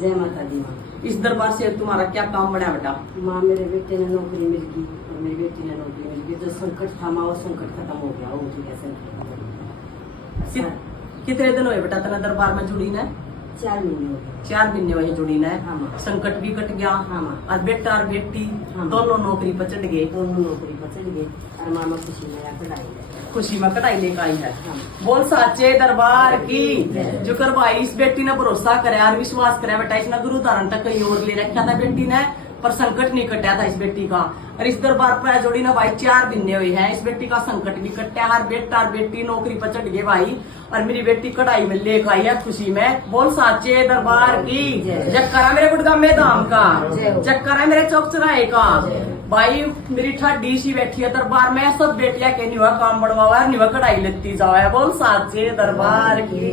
जय माता दी माँ। इस दरबार से तुम्हारा क्या काम बना बेटा? माँ मेरे बेटे ने नौकरी मिल गई और मेरी बेटी ने नौकरी मिल गई। जो संकट था माँ वो संकट खत्म हो गया। हो चुका संकट। कितने दिन हुए बेटा तेना दरबार में जुड़ी ने? 4 महीने हो गए। 4 महीने हुए जुड़ी ने। हाँ माँ। संकट भी कट गया। हाँ माँ। और बेटा और बेटी हाँ। दोनों नौकरी पर चढ़ गए। दोनों नौकरी पर चढ़ गए और मामा खुशी में पढ़ाई है। खुशी में कटाई लेकर आई है। हाँ। बोल साचे दरबार की जुकर भाई। इस बेटी ने भरोसा करे और विश्वास करे बेटा इसने गुरु धारण तक कहीं और ले रखा था बेटी ने, पर संकट नहीं कटा था इस बेटी का। और इस दरबार पर जोड़ी ना भाई 4 महीने हुए हैं। इस बेटी का संकट भी कटा। हर बेटा और बेटी नौकरी पर चढ़ गए भाई। और मेरी बेटी कढ़ाई में लेकर आई है खुशी में। बोल साचे दरबार की जक्कर मेरे गुड़गांव में धाम का, जक्कर है मेरे चौक चौराहे का। भाई मेरी ठाडी सी बैठी है दरबार में। सब बेटिया के निवा काम बढ़वा निवा कढ़ाई लेती जाओ है। बोल साचे दरबार की।